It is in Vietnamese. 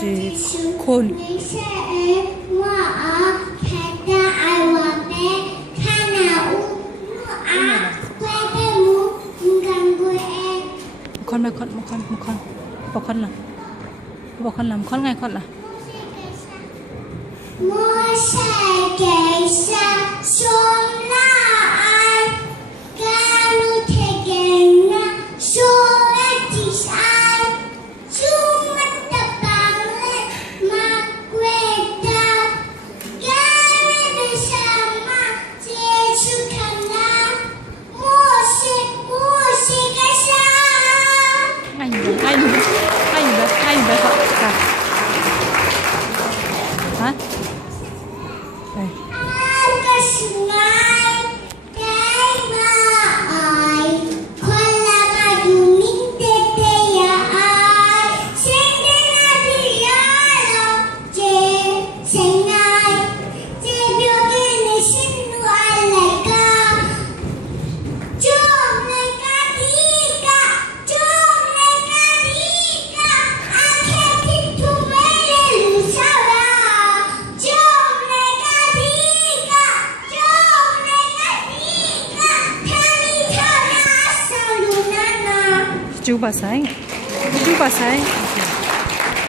Chị khôn. Một con làm con ngay con là Mua xe kể xa xuống là ai ca nu thế kể na xuống là chỉ sai xuống mắt đập bằng lên mà quên ta ca nu đi xa mà Giêsu khăn na mua xe kể xa anh bé họ cả hả đây chú bà sai